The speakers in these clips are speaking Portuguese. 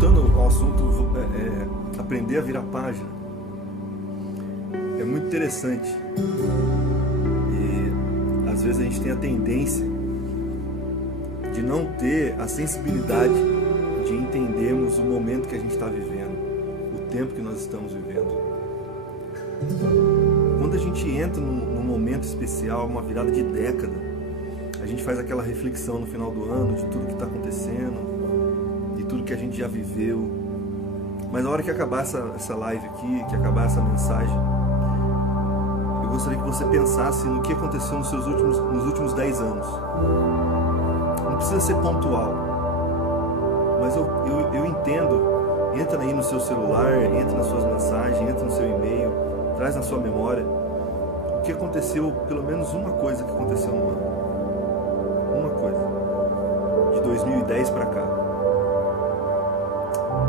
voltando ao assunto, aprender a virar página, é muito interessante. E às vezes a gente tem a tendência de não ter a sensibilidade de entendermos o momento que a gente está vivendo, o tempo que nós estamos vivendo. Quando a gente entra num momento especial, uma virada de década, a gente faz aquela reflexão no final do ano de tudo que está acontecendo, de tudo que a gente já viveu. Mas na hora que acabar essa live aqui, que acabar essa mensagem, eu gostaria que você pensasse no que aconteceu nos últimos 10 anos. Não precisa ser pontual, mas eu entendo. Entra aí no seu celular, entra nas suas mensagens, entra no seu e-mail, traz na sua memória o que aconteceu, pelo menos uma coisa que aconteceu no ano. Uma coisa. De 2010 para cá.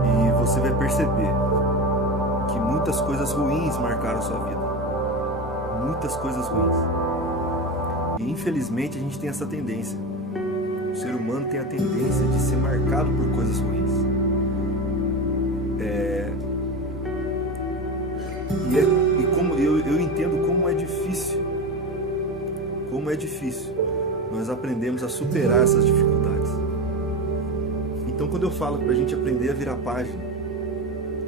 E você vai perceber que muitas coisas ruins marcaram a sua vida. Muitas coisas ruins. E infelizmente a gente tem essa tendência. O ser humano tem a tendência de ser marcado por coisas ruins. E como eu entendo como é difícil. Como é difícil nós aprendemos a superar essas dificuldades. Então, quando eu falo para a gente aprender a virar página,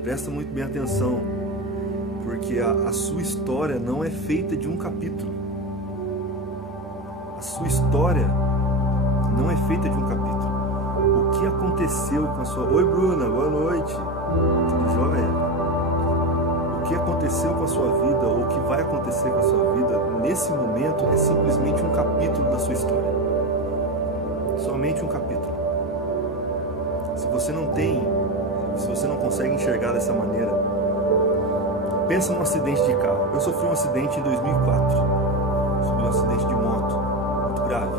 presta muito bem atenção, porque a sua história não é feita de um capítulo. A sua história não é feita de um capítulo. O que aconteceu com a sua... Oi, Bruna, boa noite. Tudo jóia? O que aconteceu com a sua vida, ou o que vai acontecer com a sua vida, nesse momento, é simplesmente um capítulo da sua história. Somente um capítulo. Se você não consegue enxergar dessa maneira, pensa num acidente de carro. Eu sofri um acidente em 2004. Sofri um acidente de moto, muito grave.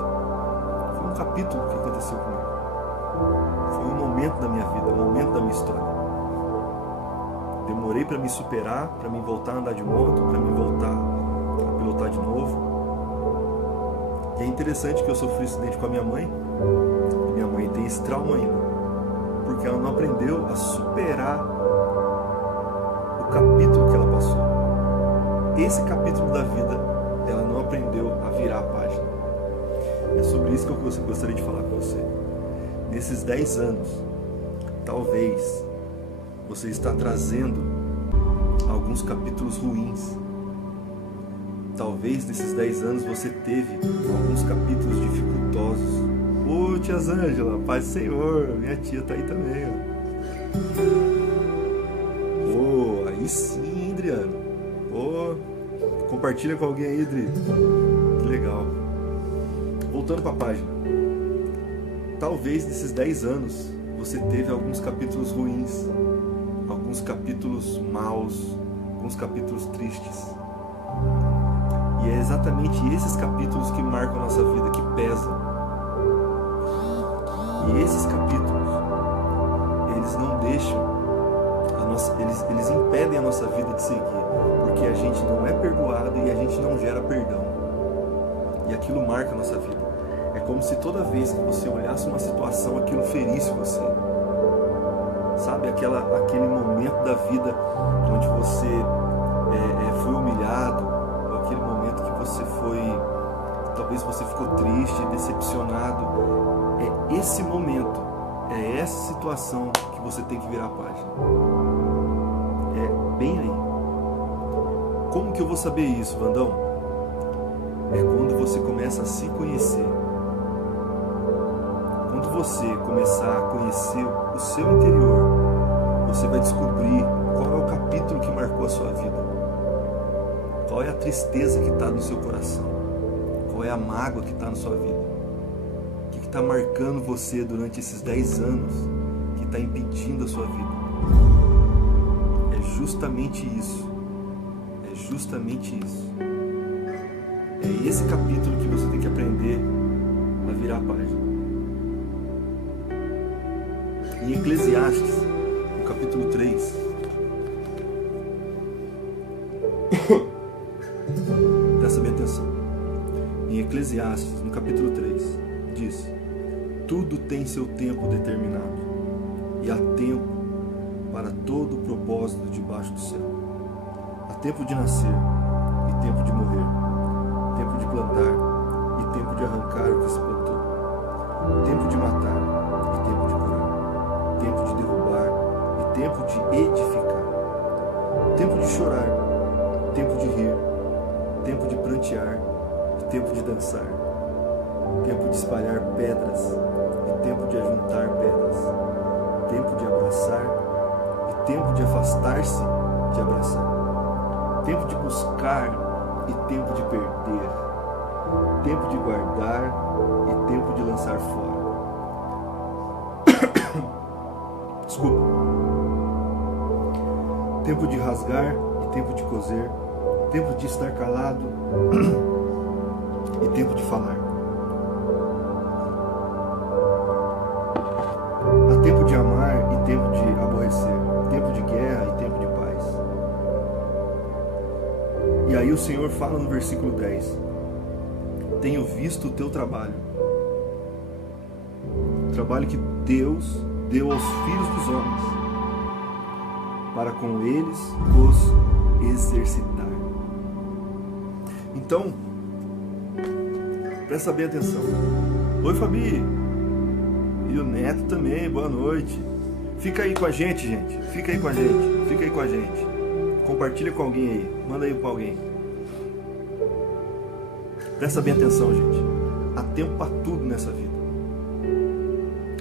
Foi um capítulo que aconteceu comigo. Foi um momento da minha vida, um momento da minha história. Demorei para me superar, para me voltar a andar de moto, para me voltar a pilotar de novo. E é interessante que eu sofri um acidente com a minha mãe. E minha mãe tem esse trauma ainda, porque ela não aprendeu a superar o capítulo que ela passou. Esse capítulo da vida, ela não aprendeu a virar a página. É sobre isso que eu gostaria de falar com você. Nesses 10 anos, talvez você está trazendo alguns capítulos ruins. Talvez nesses 10 anos você teve alguns capítulos dificultosos. Ô, tia Ângela, paz do Senhor, minha tia tá aí também, ó. Ô, aí sim, Adriano. Ô, compartilha com alguém aí, Adri. Que legal. Voltando para a página. Talvez nesses 10 anos você teve alguns capítulos ruins, alguns capítulos maus, alguns capítulos tristes. E é exatamente esses capítulos que marcam a nossa vida, que pesam. E esses capítulos, eles não deixam eles impedem a nossa vida de seguir, porque a gente não é perdoado e a gente não gera perdão. E aquilo marca a nossa vida. É como se toda vez que você olhasse uma situação, aquilo ferisse você. Sabe, aquele momento da vida onde você foi humilhado, ou aquele momento que você talvez você ficou triste, decepcionado. É esse momento, é essa situação que você tem que virar a página. É bem aí. Como que eu vou saber isso, Vandão? É quando você começa a se conhecer. Quando você começar a conhecer o seu interior, você vai descobrir qual é o capítulo que marcou a sua vida. Qual é a tristeza que está no seu coração? Qual é a mágoa que está na sua vida? O que está marcando você durante esses 10 anos que está impedindo a sua vida? É justamente isso. É justamente isso. É esse capítulo que você tem que aprender a virar a página. Em Eclesiastes, no capítulo 3, presta bem atenção. Em Eclesiastes, no capítulo 3, diz: tudo tem seu tempo determinado, e há tempo para todo o propósito debaixo do céu. Há tempo de nascer e tempo de morrer, tempo de plantar e tempo de arrancar o que se plantou, tempo de matar e tempo de curar, tempo de derrubar e tempo de edificar, tempo de chorar, tempo de rir, tempo de prantear e tempo de dançar, tempo de espalhar pedras e tempo de ajuntar pedras, tempo de abraçar e tempo de afastar-se de abraçar, tempo de buscar e tempo de perder, tempo de guardar e tempo de lançar fora. Desculpa. Tempo de rasgar e tempo de coser, tempo de estar calado e tempo de falar. Há tempo de amar e tempo de aborrecer, tempo de guerra e tempo de paz. E aí o Senhor fala no versículo 10: tenho visto o teu trabalho, o trabalho que Deus deu aos filhos dos homens, para com eles os exercitar. Então, presta bem atenção. Oi, Fabi. E o Neto também, boa noite. Fica aí com a gente, gente. Fica aí com a gente. Fica aí com a gente. Compartilha com alguém aí. Manda aí com alguém. Presta bem atenção, gente. Há tempo para tudo nessa vida.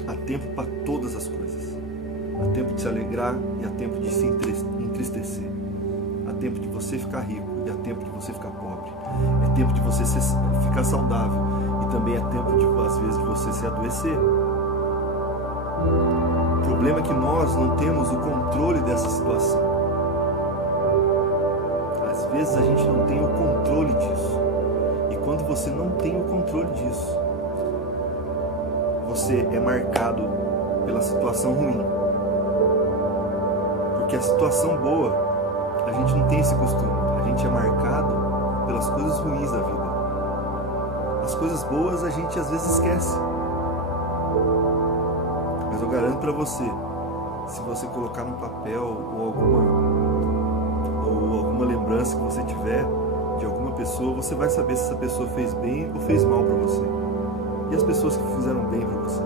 Há tempo para todas as coisas. Há tempo de se alegrar e há tempo de se entristecer. Há tempo de você ficar rico e há tempo de você ficar pobre. É tempo de você ficar saudável e também é tempo de, às vezes, de você se adoecer. O problema é que nós não temos o controle dessa situação. Às vezes a gente não tem o controle disso. E quando você não tem o controle disso, você é marcado pela situação ruim. Porque a situação boa, a gente não tem esse costume. A gente é marcado pelas coisas ruins da vida. As coisas boas a gente às vezes esquece. Mas eu garanto para você, se você colocar num papel ou alguma lembrança que você tiver de alguma pessoa, você vai saber se essa pessoa fez bem ou fez mal para você. E as pessoas que fizeram bem para você.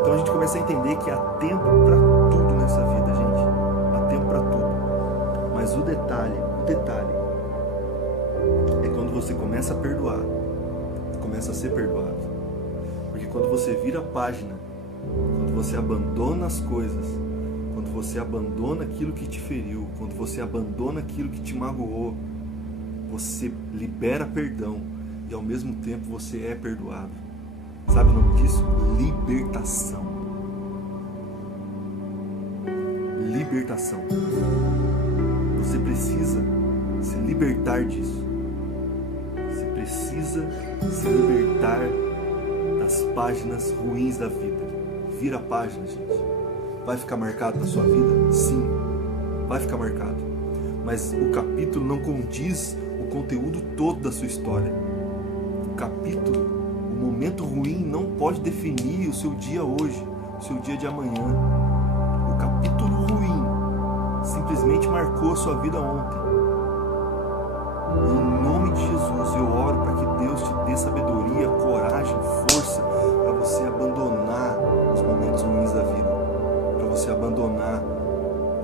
Então a gente começa a entender que há tempo para tudo nessa vida, gente. Há tempo para tudo. Mas o detalhe é quando você começa a perdoar, começa a ser perdoado. Porque quando você vira a página, quando você abandona as coisas, quando você abandona aquilo que te feriu, quando você abandona aquilo que te magoou, você libera perdão e ao mesmo tempo você é perdoado. Sabe o nome disso? Libertação. Libertação. Você precisa se libertar disso. Você precisa se libertar das páginas ruins da vida. Vira a página, gente. Vai ficar marcado na sua vida? Sim, vai ficar marcado. Mas o capítulo não condiz o conteúdo todo da sua história. O capítulo, o momento ruim não pode definir o seu dia hoje, o seu dia de amanhã. O capítulo ruim simplesmente marcou a sua vida ontem. E em nome de Jesus eu oro para que Deus te dê sabedoria, coragem, força para você abandonar os momentos ruins da vida, para você abandonar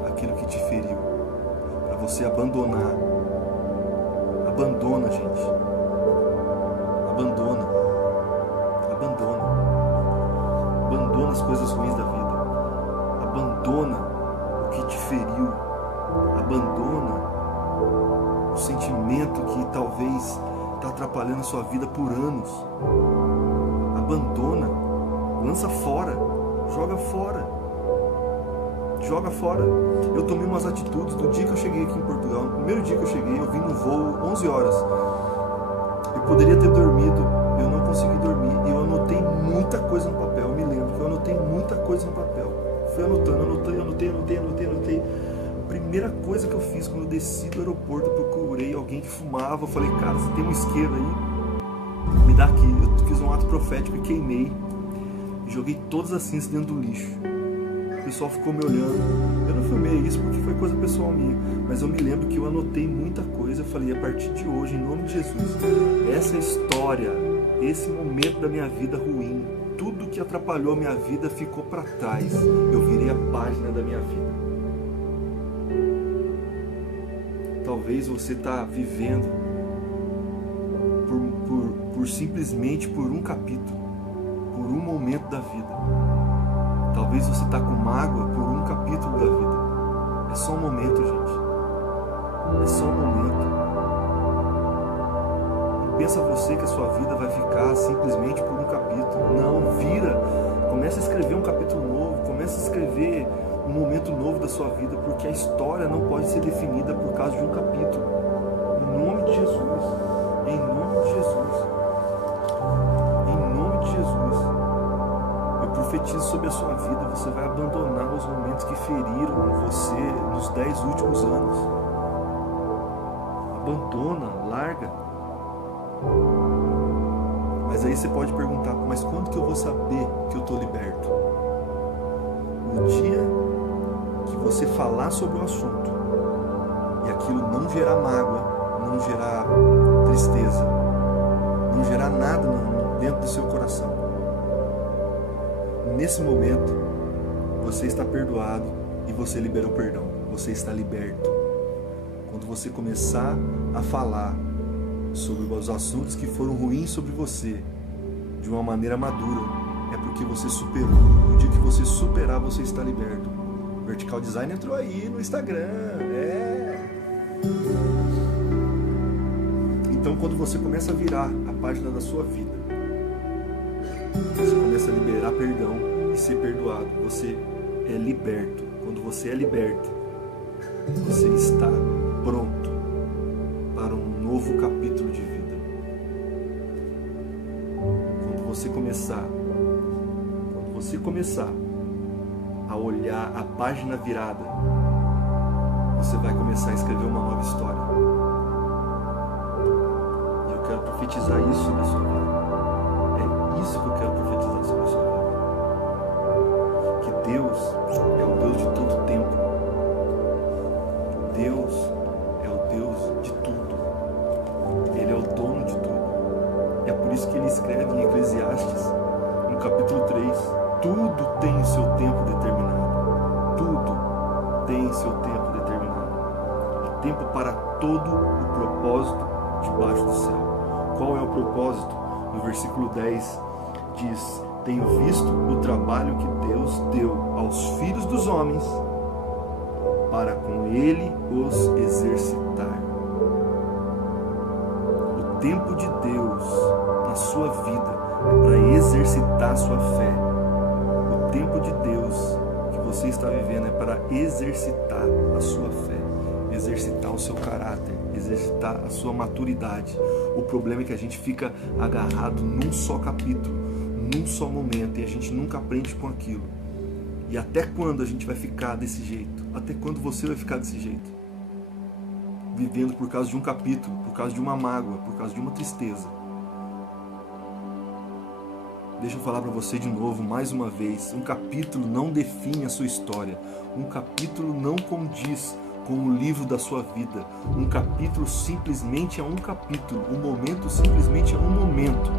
aquilo que te feriu, para você abandonar. Abandona, gente. Abandona as coisas ruins da vida. Abandona o que te feriu. Abandona o sentimento que talvez está atrapalhando a sua vida por anos. Abandona. Lança fora. Joga fora. Joga fora. Eu tomei umas atitudes do dia que eu cheguei aqui em Portugal. No primeiro dia que eu cheguei, eu vim no voo 11 horas. Eu poderia ter dormido, eu não consegui dormir. E eu anotei muita coisa no papel. Eu me lembro que eu anotei muita coisa no papel. Fui anotando. A primeira coisa que eu fiz quando eu desci do aeroporto, eu procurei alguém que fumava. Eu falei, cara, você tem um isqueiro aí? Me dá aqui. Eu fiz um ato profético e queimei. e joguei todas as cinzas dentro do lixo. O pessoal ficou me olhando. Eu não filmei isso porque foi coisa pessoal minha, mas eu me lembro que eu anotei muita coisa. Eu falei, a partir de hoje, em nome de Jesus, essa história, esse momento da minha vida ruim, tudo que atrapalhou a minha vida ficou para trás. Eu virei a página da minha vida. Talvez você está vivendo simplesmente por um capítulo, por um momento da vida. Talvez você está com mágoa por um capítulo da vida. É só um momento, gente. É só um momento. Não pensa você que a sua vida vai ficar simplesmente por um capítulo. Não, vira. Começa a escrever um capítulo novo. Começa a escrever um momento novo da sua vida, porque a história não pode ser definida por causa de um capítulo. Em nome de Jesus. Em nome de Jesus. Em nome de Jesus. Eu profetizo sobre a sua vida. Você vai abandonar os momentos que feriram você nos 10 últimos anos. Abandona, larga. Mas aí você pode perguntar, mas quando que eu vou saber que eu estou liberto? No dia que você falar sobre o assunto e aquilo não gerar mágoa, não gerar tristeza, não gerar nada dentro do seu coração, nesse momento você está perdoado e você liberou perdão. Você está liberto. Quando você começar a falar sobre os assuntos que foram ruins sobre você de uma maneira madura, é porque você superou. No dia que você superar, você está liberto. Vertical Design entrou aí no Instagram. Então, quando você começa a virar a página da sua vida, você começa a liberar perdão e ser perdoado. Você é liberto. Quando você é liberto, você está pronto para um novo capítulo de vida. Quando você começar a olhar a página virada, você vai começar a escrever uma nova história. E eu quero profetizar isso sobre a sua vida. É isso que eu quero profetizar sobre a sua vida. Que Deus é o Deus de todo tempo. Deus é o Deus de tudo. Ele é o dono de tudo. É por isso que ele escreve em Eclesiastes, no capítulo 3, tudo tem o seu tempo determinado. Tudo tem o seu tempo determinado. Há tempo para todo o propósito debaixo do céu. Qual é o propósito? No versículo 10 diz: tenho visto o trabalho que Deus deu aos filhos dos homens para com ele os exercitar. O tempo de Deus na sua vida é para exercitar a sua fé. O tempo de Deus que você está vivendo é para exercitar a sua fé, exercitar o seu caráter, exercitar a sua maturidade. O problema é que a gente fica agarrado num só capítulo, num só momento, e a gente nunca aprende com aquilo. E até quando a gente vai ficar desse jeito? Até quando você vai ficar desse jeito? Vivendo por causa de um capítulo, por causa de uma mágoa, por causa de uma tristeza. Deixa eu falar para você de novo, mais uma vez. Um capítulo não define a sua história. Um capítulo não condiz com o livro da sua vida. Um capítulo simplesmente é um capítulo. Um momento simplesmente é um momento.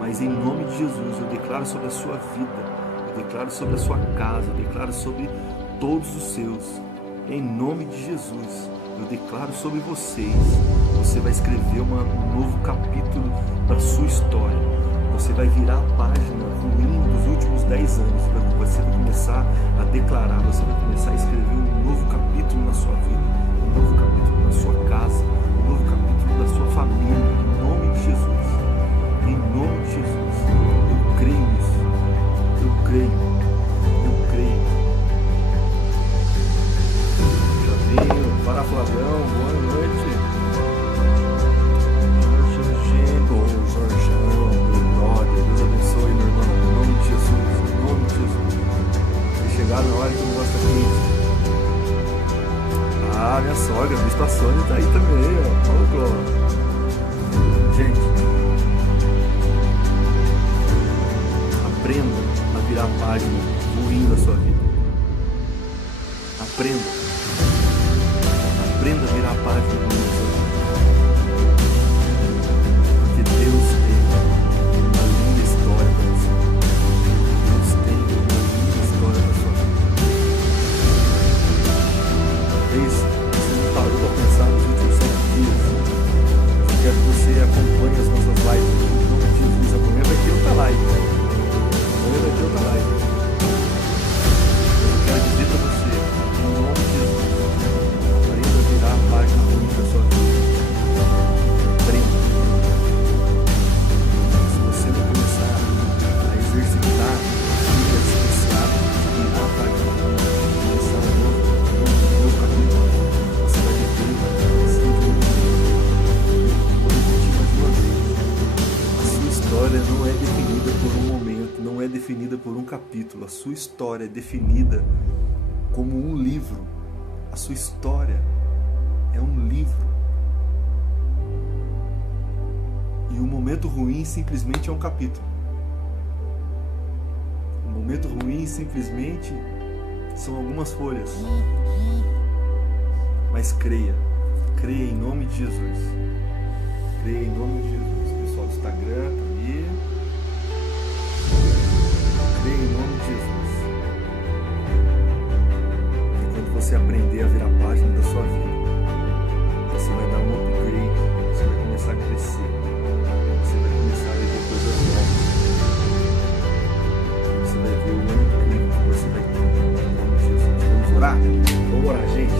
Mas em nome de Jesus, eu declaro sobre a sua vida, eu declaro sobre a sua casa, eu declaro sobre todos os seus. Em nome de Jesus, eu declaro sobre vocês. Você vai escrever um novo capítulo da sua história. Você vai virar a página ruim dos últimos 10 anos. Você vai começar a declarar, você vai começar a escrever um novo capítulo na sua vida, um novo capítulo na sua casa, um novo capítulo da sua família, em nome de Jesus. Em nome de Jesus. Eu creio nisso. Eu creio. Eu creio. Já venho. Para Flavião, boa noite. Jorjão, meu brother, Deus abençoe, meu irmão, em nome de Jesus, em nome de Jesus. Vocês chegaram na hora que o negócio tá quente. Ah, minha sogra, a Bispa Sônia tá aí também, ó. Olha o Glória. página ruim da sua vida. Aprenda a virar a página ruim da sua vida. Porque Deus tem uma linda história para você. Deus tem uma linda história para sua vida. Talvez você não parou para pensar nos últimos 7 dias. Eu quero que você acompanhe as nossas lives. Em nome de Jesus, amanhã vai ter outra live. Amanhã vai ter outra live. Eu quero dizer para você, em nome de Jesus, aprenda a virar a página ruim da sua vida. Aprenda. Se você não começar a exercitar esse hábito de virar a página ruim, começar um novo capítulo, você vai viver simplesmente. Vou repetir mais uma vez. A sua história não é definida por um momento, não é definida por um capítulo. A sua história é definida como um livro. A sua história é um livro. E o momento ruim simplesmente é um capítulo. O momento ruim simplesmente são algumas folhas. Mas creia em nome de Jesus. Creia em nome de Jesus. Pessoal do Instagram, tá ali. Creia em nome de Jesus. E quando você aprender a virar a página da sua vida, você vai dar um upgrade, você vai começar a crescer, você vai começar a viver coisas novas, você vai ver o ano incrível que você vai ter em nome de Jesus. Vamos orar? Vamos orar, gente.